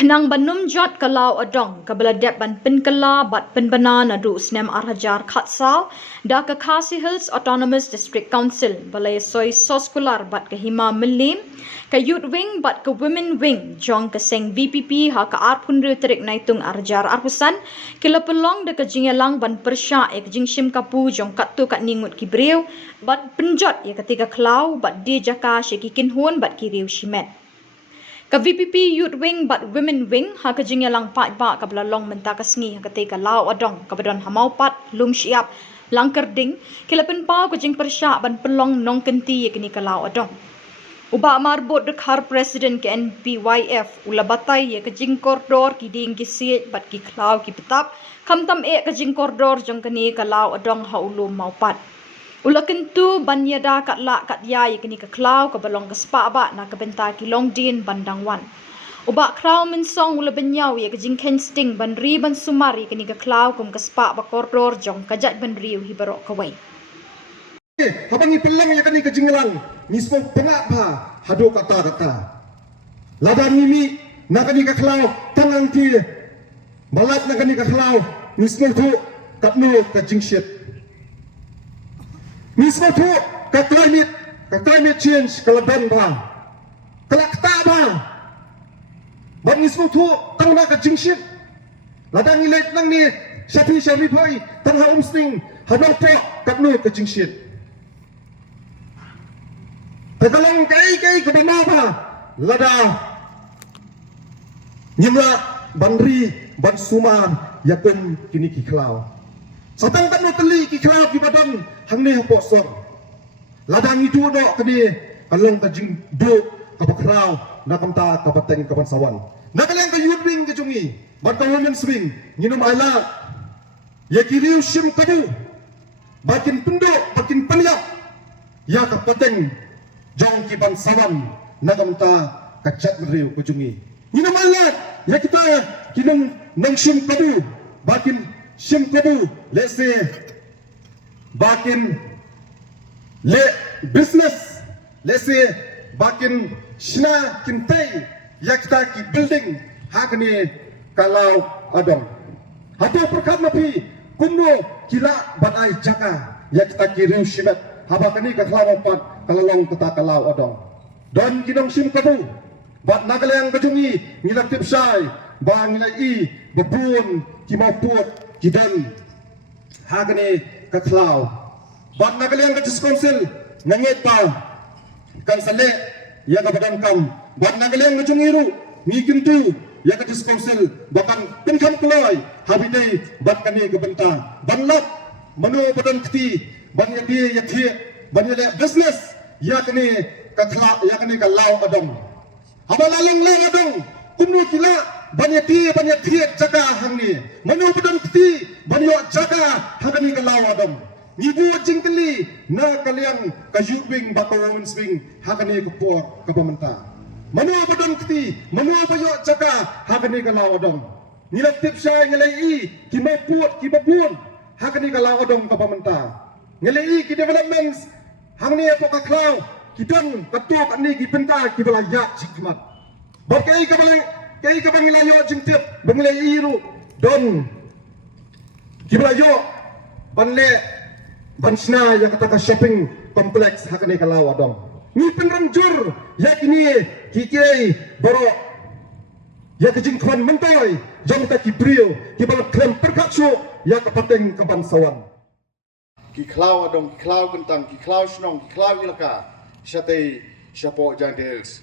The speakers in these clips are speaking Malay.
Kenang banum jot kalau adong kabeladep ban penkala bat penbana nadu snem arhajar khatsau da ke Khasi Hills Autonomous District Council balai soi soskular bat ke hima melim ke youth wing bat ke women wing jong ke seng VPP ha ke arpunru terik naitung arhajar arhusan kila pelong de ke jingelang ban persya ek jingshim kapu jong katu kat ningut kibriu bat penjot ya ketiga klau bat di jaka syekikin hun bat kiriu shimet. Ka VPP Youth Wing bat Women Wing ha ka jingelang pat ba ka belalong menta ka sngi ha ketika lau adong ka badon hamau pat lum siap langker ding kilapen pa ka jing persya ban pelong nong kenti yakni ka lau adong. Uba marbot dek har presiden ke NPYF ula batai ya ka jing koridor ki ding ki siet bat ki klau ki petap kamtam e ka jing koridor jong kani ka lau adong ha ulum mau pat. Ula kentu banyada kat la kat ya yakni ke klau ke balong ke spa ba na ke benta ki long din bandang wan. Uba krau mensong ula benyau ya ke jingken sting ban ri ban sumari yakni ke klau kum ke spa ba koridor jong kajat ban riu hibarok kawai. Habangi pelang yakni ke jinglang mismo pengak ba hado kata-kata. Ladan mimi nakani ke klau tangang ti balat nakani ke klau mismo tu katno ke jingshit. Mismo tu ka climate change kalaban ba kalakta ba ban mismo tu tang na ka jingship ladang ilet nang ni syati syari phai tang ha umsting hanong po katno ka jingship pagalang kai ka ba ba lada nyimla banri ban suman yakun kini ki klau satang kan teli ki klau ki badan hang ne hapo sor ladang itu do kini kalong ka jing do ka bakrau na kamta ka pateng ka pansawan na kaleng ka youth wing ka jungi bat ka women swing nginum ala ya kiriu shim kadu bakin pundo bakin panya ya ka pateng jong ki pansawan na kamta ka chat riu ka jungi nginum ala ya kita kinang nang shim kadu bakin shim kadu let's say bakin le business let's say bakin shina kintai yakta ki building hakni kalau adong hato perkat napi kumno kila banai jaka yakta ki riu shimet habakani ka khlaw pat kalalong kata kalau adong don kinong sim kabu bat nagaleng kajungi ngilak tipsai ba ngilai bebun kimaput kidan hakni ka khlaw bat nagaleng ka council nanget pa kan sale ya ka badan kam bat nagaleng ka jungiru ngikintu ya ka council bakan pinkam kloy habidai bat kani ka benta banlat mano badan kti banya di ya thi banya le business ya kani ka khlaw ya kani ka law adong habalalong law adong kumno kila banyak tiap jaga hangni manu badan kti banyo jaga hangni ka law adong ngibu jingkeli na kalian ka yubing bako women swing hangni ka por ka pamenta manu badan kti manu bayo jaga hangni ka law adong nilap tipsay ngalai kimaput kibabun hangni ka law adong ka pamenta ngalai ki developments hangni apo ka klaw kidon katuk ani ki penta ki balaya jikmat bakai ka balang kay ka bangilayo jingtip bangilay iru don kiblayo banle bansna ya kata ka shopping complex hakane kalaw adong ni penranjur ya kini kikay baro ya kajing kwan mentoy jong ta kibrio kibal klem perkatsu ya kapateng kabansawan kiklaw adong kiklaw kentang kiklaw snong kiklaw ilaka syate syapo jandels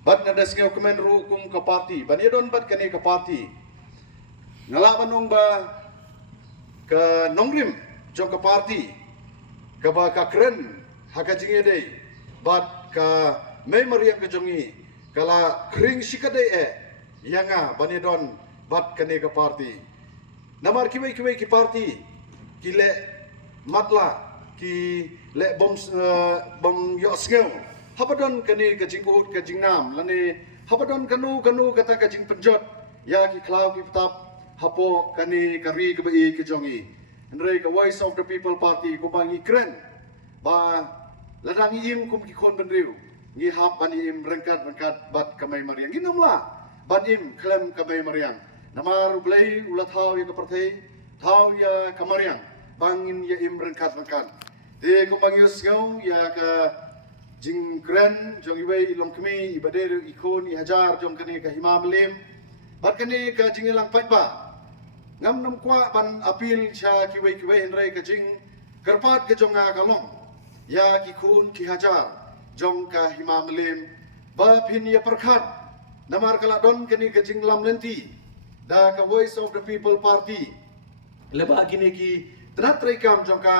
bat na dasngaw kemen rukum ka party banidon bat kani ka party ngalaban nung ba ka nongrim jong ka party ka ba ka kren haka jingede bat ka memory yang kejongi kala kring sikade yanga banidon bat kani ka party namar kiwei ki party kile matla ki le bom yo sngaw hapadon kani kajing buhut kajing nam lani hapadon kanu kata kajing penjot ya ki klaw ki petap hapo kani kari ke bai ke jongi nrei ka voice of the people party ko bangi kren ba ladang im kum ki kon benriu ngi hap ani im rengkat bat kamai mariang ginamla banim klem kabe mariang namar ublay ulathau ya kapertei thau ya kamariang bangin ya im rengkat de kumbangius ngau ya ka jing kren jong iwe long kemi ibade ikon I hajar jong kene ka himam lem bat kene ka jing lang pat ba ngam nam kwa ban apil cha kiwe henrai ka jing kerpat ke jong nga kalong ya ki kun ki hajar jong ka himam lem ba phin ya perkhat namar kala don kene ka jing lam lenti da ka voice of the people party leba kini ki tenat rekam jong ka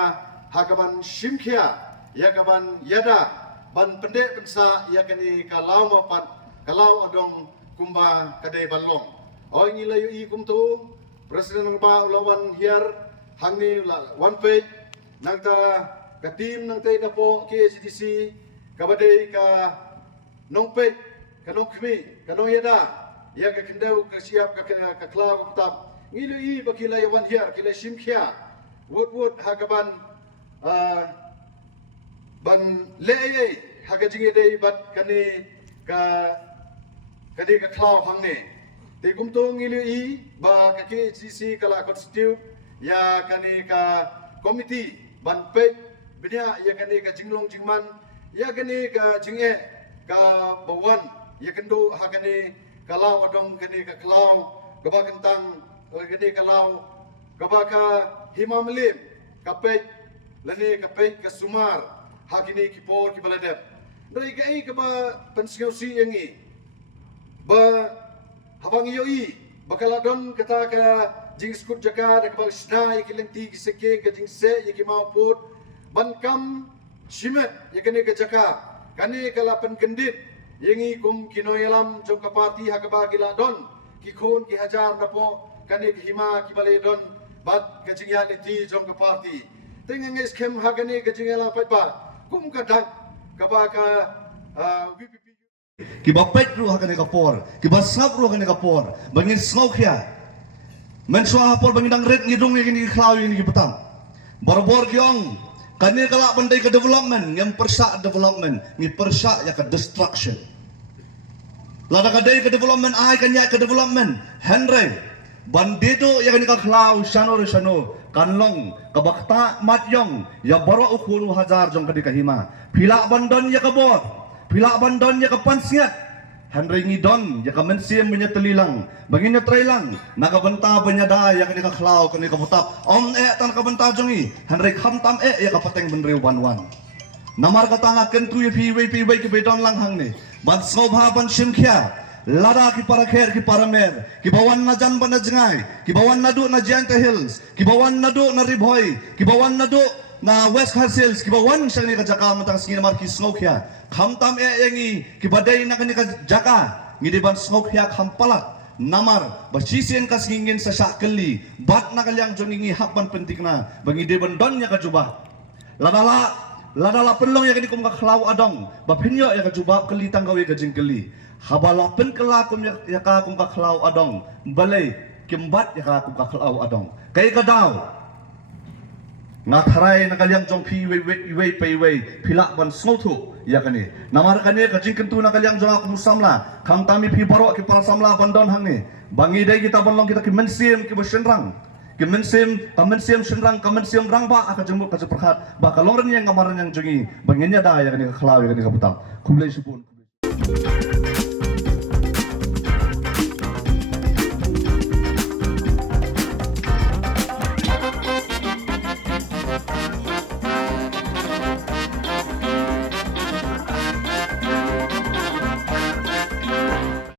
hakaban shimkhia ya kaban yada ban pendek pensa ya kini kalau mapat kalau adong kumba kadai balong oi ni layu I kumtu presiden ba ulawan hiar hangni one page nangta ka team nangta dapo KCDC kabadai ka nong page ka nong kmi ka nong yada ya ka kendau ka siap ka klau tap ngilu I bakilay wan hiar kilay shimkhia wood hakaban ban leye hagajing ide bat kani ka klau hangne te kumtong ilu I ba ka KCC kala constitute ya kani ka committee ban pet binya ya kani ka jinglong jingman ya kani ka jinge ka bawan ya kendo hagani kalau adong kani ka klau gaba kentang kani kalau gaba ka himamlim kapet lani kapet ka sumar hakini kipor ki baladep dari kai ka ba pensiau si yangi ba habang yoi bakaladon kata ka jing skut jaka da ka sna ikilenti ki seke ka jing se yaki mauput bankam shimet yakani ka jaka kani kala penkendit yangi kum kinoyalam jong ka parti hakaba kiladon ki khon ki hajar dapo kani ki hima ki baledon bat ka jing ya leti jong ka parti tengeng iskem hagani ka jing la pat ba kum kadak kabaka VPP ki bapet ru hakane kapor ki basap ru hakane kapor bangin snokya men swa hapor bangin dang red ngidung ni klau ni petang barbor gyong kani kala bandai ke development yang persa development ni persa ya ke destruction lada kadai ke development ai kanya ke development henry bandido ya kani ka klau shano kanlong kabakta matyong ya baro ukunu hajar jong kadi kahima pila bandon ya kabor pila bandon ya kapansiat handring ngidon ya kamensim nya telilang bangin nya trailang nakabenta penyada ya kani kaklau kani kaputap om tan kabenta jongi handring khamtam ya kapateng benreu banwan namar katanga kentu ya piwe ki bedon lang hang ni ban sobha ban shimkhia lada ki para kher ki para mer ki bawan na jan bana jengai ki bawan na du na Giant Hills ki bawan na du na Ribhoy ki bawan na du na West Hills ki bawan sang ni ka jaka matang singin mar ki snokya khamtam yangi ki badai na kani ka jaka ngidi ban snokya khampala namar basisien ka singin sa sakeli bat na kalyang joningi hakban pentikna bangi de bandon nya ka jubah ladala penlong ya kani kum ka khlau adong bapinyo ya ka jubah keli tanggawi ka jingkeli habala pen kela kum ya ka kum ka khlau adong balai kimbat ya ka kum ka khlau adong kai ka daw ngatharai na kalyang jong pi we philak ban snothu ya kani namar kani ka jingkentu na kalyang jong aku samla kham tami pi baro ki para samla bandon hangni bangi dai kita bonlong kita ki mensim ki besenrang ki mensim senrang kamensim rang ba aka jengmu ka perhat ba kalong ren yang kamaran yang jongi banginya da ya kani ka khlau ya kani ka putam kumlei supun